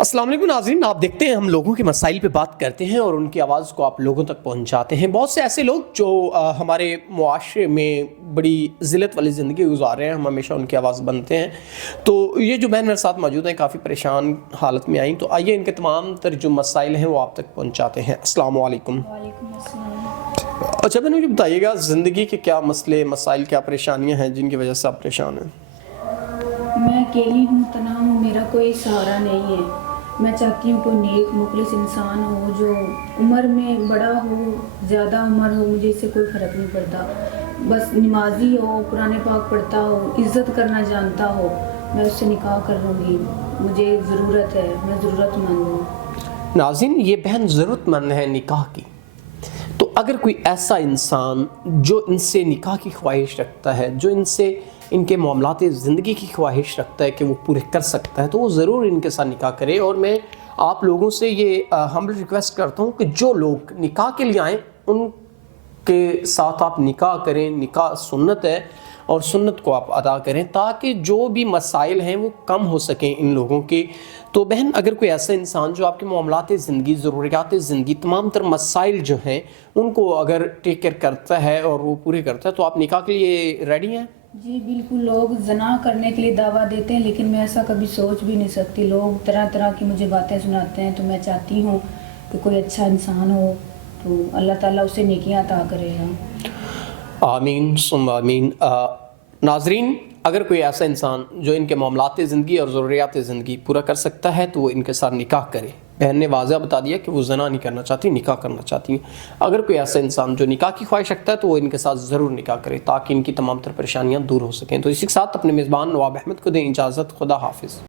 अस्सलाम वालेकुम नाज़रीन, आप देखते हैं हम लोगों के मसाइल पे बात करते हैं और उनकी आवाज़ को आप लोगों तक पहुंचाते हैं। बहुत से ऐसे लोग जो हमारे मुआशरे में बड़ी ज़िल्लत वाली ज़िंदगी गुजार रहे हैं, हम हमेशा उनकी आवाज़ बनते हैं। तो ये जो बहन मेरे साथ मौजूद हैं, काफ़ी परेशान हालत में आई, तो आइए इनके तमाम तर जो मसाइल हैं वो आप तक पहुँचाते हैं। अस्सलाम वालेकुम। वालेकुम अस्सलाम। अच्छा बहन, मुझे बताइएगा ज़िंदगी के क्या मसले मसाइल, क्या परेशानियाँ हैं जिनकी वजह से आप परेशान हैं? मैं अकेली हूँ, तन्हा हूँ, मेरा कोई सहारा नहीं है। मैं चाहती हूँ कोई नेक मुखलिस इंसान हो जो उम्र में बड़ा हो, ज़्यादा उम्र हो, मुझे इससे कोई फ़र्क नहीं पड़ता। बस नमाजी हो, कुरान पाक पढ़ता हो, इज़्ज़त करना जानता हो, मैं उससे निकाह कर लूँगी। मुझे ज़रूरत है, मैं ज़रूरतमंद हूँ। नाज़रीन, ये बहन ज़रूरतमंद है निकाह की। तो अगर कोई ऐसा इंसान जो इनसे निकाह की ख्वाहिश रखता है, जो इनसे इनके मामलात ज़िंदगी की ख्वाहिश रखता है कि वो पूरे कर सकता है, तो वो ज़रूर इनके साथ निकाह करे। और मैं आप लोगों से ये हम्बल रिक्वेस्ट करता हूँ कि जो लोग निकाह के लिए आएँ उनके साथ आप निकाह करें। निकाह सुन्नत है और सुन्नत को आप अदा करें ताकि जो भी मसाइल हैं वो कम हो सकें इन लोगों के। तो बहन, अगर कोई ऐसा इंसान जो आपके मामलात ज़िंदगी, ज़रूरियात ज़िंदगी, तमाम तर मसाइल जो हैं उनको अगर टेक केयर करता है और वो पूरे करता है, तो आप निकाह के लिए रेडी हैं? जी बिल्कुल। लोग जना करने के लिए दावा देते हैं, लेकिन मैं ऐसा कभी सोच भी नहीं सकती। लोग तरह तरह की मुझे बातें सुनाते हैं, तो मैं चाहती हूँ कि कोई अच्छा इंसान हो तो अल्लाह ताला उसे नेकियां अता करेगा। आमीन सुम्मा आमीन। नाजरीन, अगर कोई ऐसा इंसान जो इनके मामलात ज़िंदगी और ज़रूरियात ज़िंदगी पूरा कर सकता है तो वो इनके साथ निकाह करे। बहन ने वाज़ह बता दिया कि वो ज़ना नहीं करना चाहती, निकाह करना चाहती हैं। अगर कोई ऐसा इंसान जो निकाह की ख्वाहिश रखता है तो वो इनके साथ ज़रूर निकाह करे ताकि इनकी तमाम तर परेशानियाँ दूर हो सकें। तो इसी के साथ अपने मेज़बान नवाब अहमद को दें इजाज़त। खुदा हाफिज़।